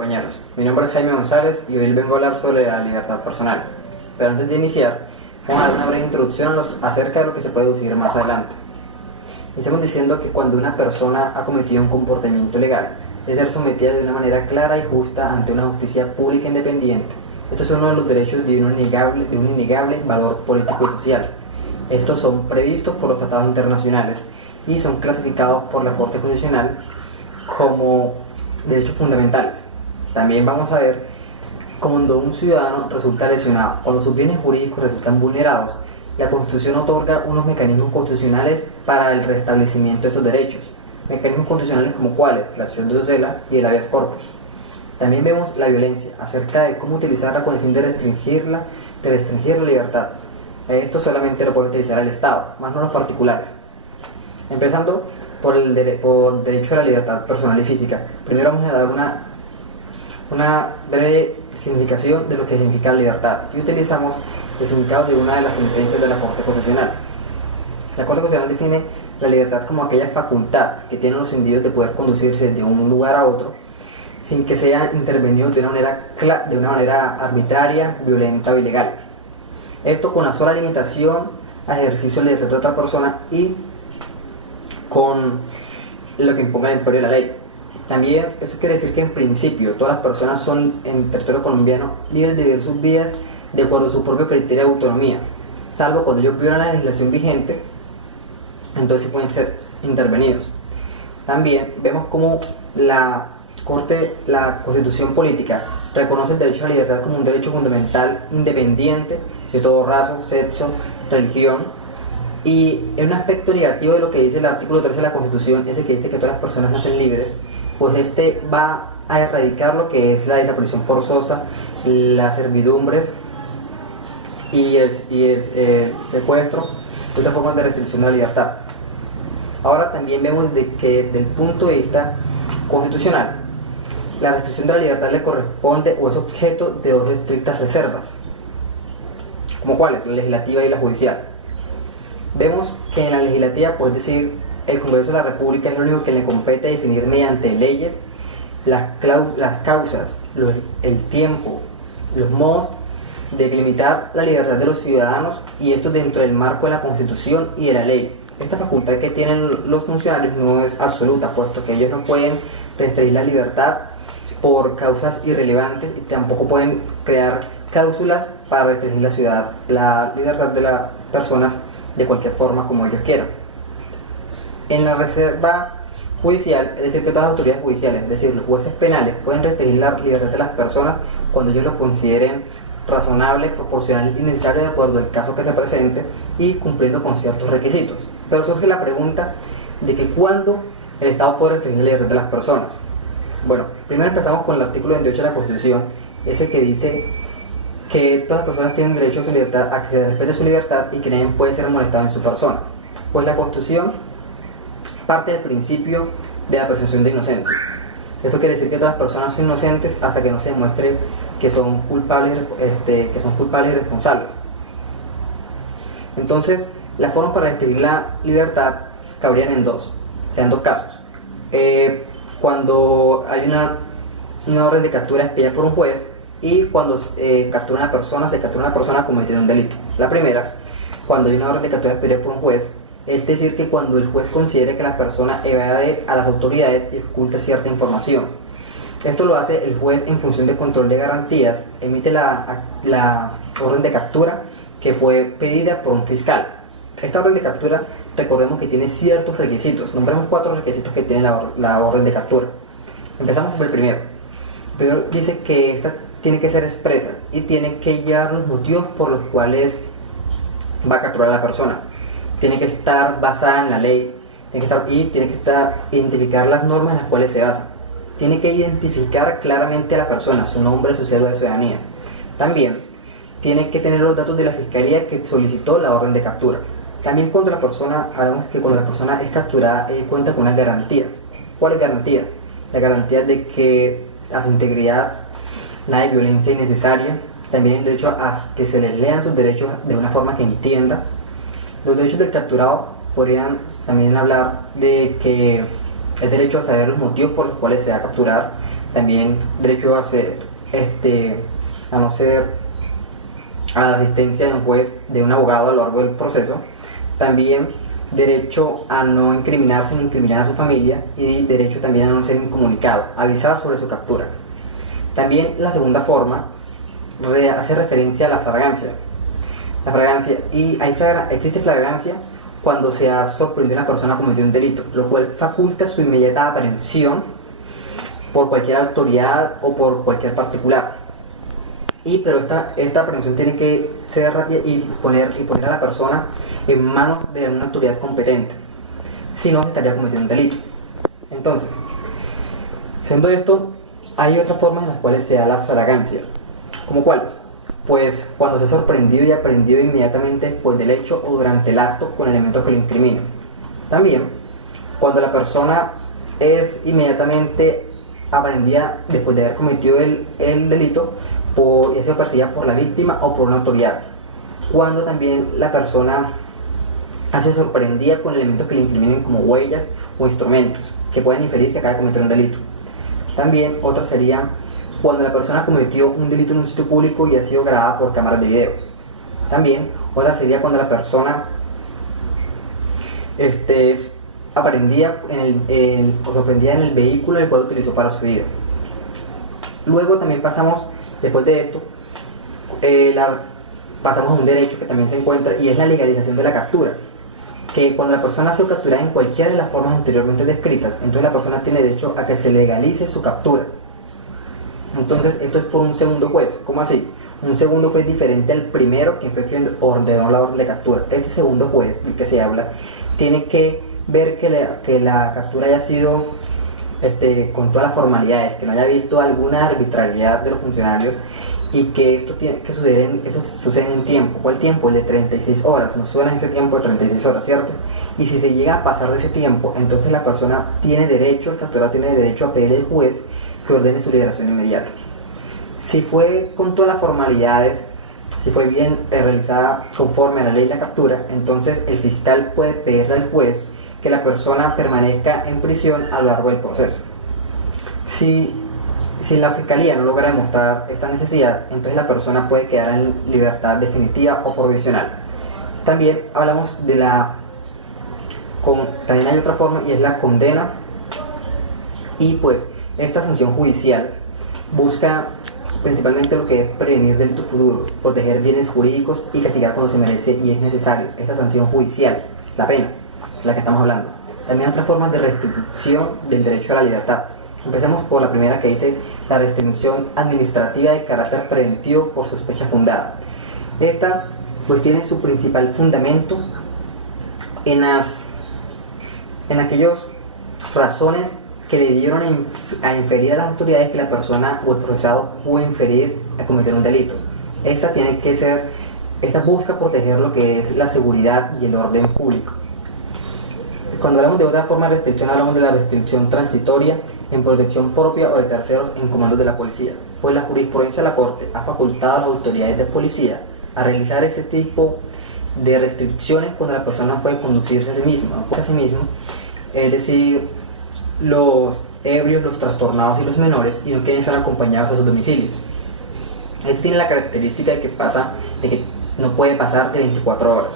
compañeros, mi nombre es Jaime González y hoy les vengo a hablar sobre la libertad personal. Pero antes de iniciar, vamos a dar una breve introducción acerca de lo que se puede deducir más adelante. Estamos diciendo que cuando una persona ha cometido un comportamiento ilegal, es ser sometida de una manera clara y justa ante una justicia pública independiente. Esto es uno de los derechos de un innegable valor político y social. Estos son previstos por los tratados internacionales y son clasificados por la Corte Constitucional como derechos fundamentales. También vamos a ver cuando un ciudadano resulta lesionado, cuando sus bienes jurídicos resultan vulnerados, la Constitución otorga unos mecanismos constitucionales para el restablecimiento de estos derechos. Mecanismos constitucionales como cuáles, la acción de tutela y el habeas corpus. También vemos la violencia, acerca de cómo utilizarla con el fin de restringir la libertad. Esto solamente lo puede utilizar el Estado, más no los particulares. Empezando por derecho a la libertad personal y física. Primero vamos a dar una breve significación de lo que significa la libertad y utilizamos el significado de una de las sentencias de la Corte Constitucional. La Corte Constitucional define la libertad como aquella facultad que tienen los individuos de poder conducirse de un lugar a otro sin que sean intervenidos de una manera arbitraria, violenta o ilegal. Esto con la sola limitación al ejercicio de la libertad de otra persona y con lo que imponga el imperio de la ley. También esto quiere decir que en principio todas las personas son en territorio colombiano libres de vivir sus vidas de acuerdo a su propio criterio de autonomía, salvo cuando ellos violan la legislación vigente, entonces sí pueden ser intervenidos. También vemos cómo la Constitución política reconoce el derecho a la libertad como un derecho fundamental independiente de todo raza, sexo, religión. Y en un aspecto negativo de lo que dice el artículo 13 de la Constitución, ese que dice que todas las personas nacen libres, pues este va a erradicar lo que es la desaparición forzosa, las servidumbres y el secuestro, de otras formas de restricción de la libertad. Ahora también vemos que desde el punto de vista constitucional, la restricción de la libertad le corresponde o es objeto de dos estrictas reservas, como cuáles, la legislativa y la judicial. Vemos que en la legislativa, pues decir, el Congreso de la República es lo único que le compete definir mediante leyes las causas, el tiempo, los modos de limitar la libertad de los ciudadanos, y esto dentro del marco de la Constitución y de la ley. Esta facultad que tienen los funcionarios no es absoluta, puesto que ellos no pueden restringir la libertad por causas irrelevantes y tampoco pueden crear cláusulas para restringir la libertad de las personas de cualquier forma como ellos quieran. En la reserva judicial, es decir, que todas las autoridades judiciales, es decir, los jueces penales, pueden restringir la libertad de las personas cuando ellos lo consideren razonable, proporcional y necesario de acuerdo al caso que se presente y cumpliendo con ciertos requisitos. Pero surge la pregunta de que ¿cuándo el Estado puede restringir la libertad de las personas? Bueno, primero empezamos con el artículo 28 de la Constitución, ese que dice que todas las personas tienen derecho a su libertad, a que se respete su libertad y que nadie puede ser molestado en su persona. Pues la Constitución parte del principio de la presunción de inocencia. Esto quiere decir que todas las personas son inocentes hasta que no se demuestre que son culpables y responsables. Entonces, las formas para restringir la libertad cabrían en dos casos. Cuando hay una orden de captura expedida por un juez, y cuando se captura una persona cometiendo un delito. La primera, cuando hay una orden de captura expedida por un juez, es decir, que cuando el juez considere que la persona evade a las autoridades y oculta cierta información. Esto lo hace el juez en función de control de garantías, emite la orden de captura que fue pedida por un fiscal. Esta orden de captura, recordemos que tiene ciertos requisitos. Nombremos 4 requisitos que tiene la orden de captura. Empezamos por el primero. Primero dice que esta tiene que ser expresa y tiene que llevar los motivos por los cuales va a capturar a la persona. Tiene que estar basada en la ley, tiene que identificar las normas en las cuales se basa. Tiene que identificar claramente a la persona, su nombre, su cédula de ciudadanía. También tiene que tener los datos de la fiscalía que solicitó la orden de captura. También cuando la persona, sabemos que cuando la persona es capturada, cuenta con unas garantías. ¿Cuáles garantías? La garantía de que a su integridad nada de violencia innecesaria. También el derecho a que se les lean sus derechos de una forma que entienda. Los derechos del capturado podrían también hablar de que el derecho a saber los motivos por los cuales se va a capturar, también derecho a no ser a la asistencia de un juez, de un abogado a lo largo del proceso, también derecho a no incriminarse ni incriminar a su familia, y derecho también a no ser incomunicado, avisar sobre su captura. También la segunda forma hace referencia a la flagrancia. La flagrancia, existe flagrancia cuando se ha sorprendido a una persona cometiendo un delito, lo cual faculta su inmediata aprehensión por cualquier autoridad o por cualquier particular. Pero esta aprehensión tiene que ser rápida y poner a la persona en manos de una autoridad competente, si no se estaría cometiendo un delito. Entonces, siendo esto, hay otras formas en las cuales se da la flagrancia. ¿Cómo cuáles? Pues cuando se ha sorprendido y aprendido inmediatamente después del hecho o durante el acto con elementos que lo incriminen. También cuando la persona es inmediatamente aprendida después de haber cometido el delito, ya sea perseguida por la víctima o por una autoridad. Cuando también la persona ha sido sorprendida con elementos que le incriminen, como huellas o instrumentos que pueden inferir que acaba de cometer un delito. También otra sería cuando la persona cometió un delito en un sitio público y ha sido grabada por cámaras de video. También otra sería cuando la persona es aprendida o sorprendida en el vehículo el cual utilizó para su vida. Luego también pasamos, después de esto, pasamos a un derecho que también se encuentra, y es la legalización de la captura, que cuando la persona ha sido capturada en cualquiera de las formas anteriormente descritas, entonces la persona tiene derecho a que se legalice su captura. Entonces esto es por un segundo juez. ¿Cómo así? Un segundo juez diferente al primero, quien fue quien ordenó la orden de captura. Este segundo juez del que se habla tiene que ver que la captura haya sido con todas las formalidades, que no haya visto alguna arbitrariedad de los funcionarios, y que esto tiene que sucede en tiempo. ¿Cuál tiempo? El de 36 horas. Nos suena ese tiempo de 36 horas, ¿cierto? Y si se llega a pasar de ese tiempo, entonces la persona tiene derecho, el capturado tiene derecho a pedir al juez que ordene su liberación inmediata. Si fue con todas las formalidades, si fue bien realizada conforme a la ley de la captura, entonces el fiscal puede pedirle al juez que la persona permanezca en prisión a lo largo del proceso. Si la fiscalía no logra demostrar esta necesidad, entonces la persona puede quedar en libertad definitiva o provisional. También hablamos también hay otra forma, y es la condena. Y pues esta sanción judicial busca principalmente lo que es prevenir delitos futuros, proteger bienes jurídicos y castigar cuando se merece y es necesario. Esta sanción judicial, la pena, de la que estamos hablando. También otras formas de restricción del derecho a la libertad. Empecemos por la primera, que dice la restricción administrativa de carácter preventivo por sospecha fundada. Esta pues tiene su principal fundamento en aquellas razones que le dieron a inferir a las autoridades que la persona o el procesado pudo inferir a cometer un delito. Esta busca proteger lo que es la seguridad y el orden público. Cuando hablamos de otra forma de restricción, hablamos de la restricción transitoria en protección propia o de terceros en comandos de la policía, pues la jurisprudencia de la Corte ha facultado a las autoridades de policía a realizar este tipo de restricciones cuando la persona no puede conducirse a sí misma, es decir, los ebrios, los trastornados y los menores, y no quieren estar acompañados a sus domicilios. Este tiene la característica de que no puede pasar de 24 horas.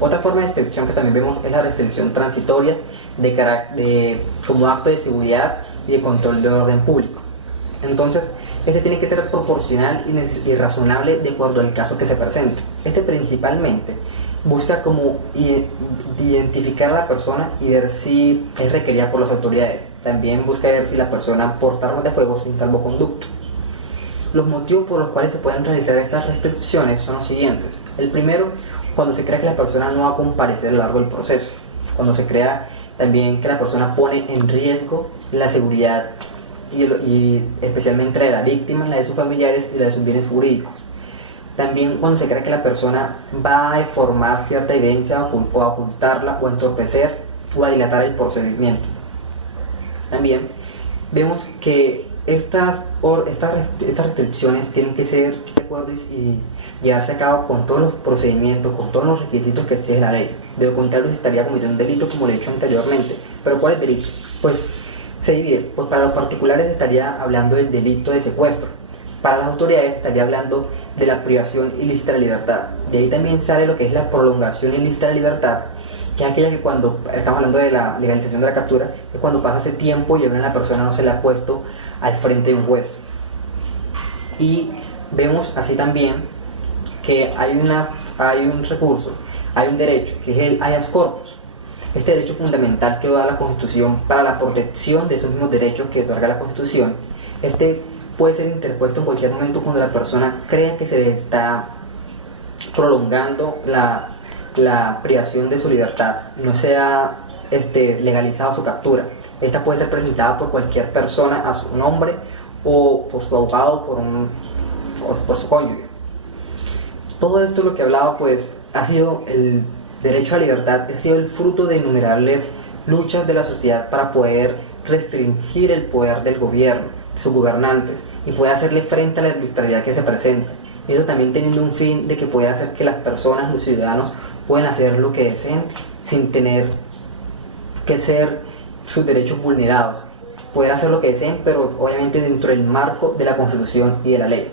Otra forma de restricción que también vemos es la restricción transitoria como acto de seguridad y de control de orden público. Entonces, este tiene que ser proporcional y razonable de acuerdo al caso que se presente. Este principalmente busca como identificar a la persona y ver si es requerida por las autoridades. También busca ver si la persona porta armas de fuego sin salvoconducto. Los motivos por los cuales se pueden realizar estas restricciones son los siguientes. El primero, cuando se crea que la persona no va a comparecer a lo largo del proceso. Cuando se crea también que la persona pone en riesgo la seguridad y especialmente la de la víctima, la de sus familiares y la de sus bienes jurídicos. También cuando se cree que la persona va a deformar cierta evidencia o a ocultarla o a entorpecer o a dilatar el procedimiento. También vemos que estas restricciones tienen que ser de acuerdo y llevarse a cabo con todos los procedimientos, con todos los requisitos que exige la ley. De lo contrario, se estaría cometiendo un delito, como lo he dicho anteriormente. ¿Pero cuáles delitos? Pues se divide. Pues para los particulares estaría hablando del delito de secuestro. Para las autoridades estaría hablando de la privación ilícita de la libertad. De ahí también sale lo que es la prolongación ilícita de la libertad, que es aquella que cuando estamos hablando de la legalización de la captura, es cuando pasa ese tiempo y a la persona no se le ha puesto al frente de un juez. Y vemos así también que hay un recurso, hay un derecho, que es el habeas corpus. Este derecho fundamental que da la Constitución para la protección de esos mismos derechos que otorga la Constitución, este puede ser interpuesto en cualquier momento cuando la persona crea que se le está prolongando la privación de su libertad, no sea legalizado su captura. Esta puede ser presentada por cualquier persona a su nombre o por su abogado o por su cónyuge. Todo esto lo que he hablado pues ha sido el derecho a la libertad, ha sido el fruto de innumerables luchas de la sociedad para poder restringir el poder del gobierno, de sus gobernantes, y poder hacerle frente a la arbitrariedad que se presenta. Y eso también teniendo un fin de que pueda hacer que las personas, los ciudadanos, puedan hacer lo que deseen sin tener que ser sus derechos vulnerados. Poder hacer lo que deseen, pero obviamente dentro del marco de la Constitución y de la ley.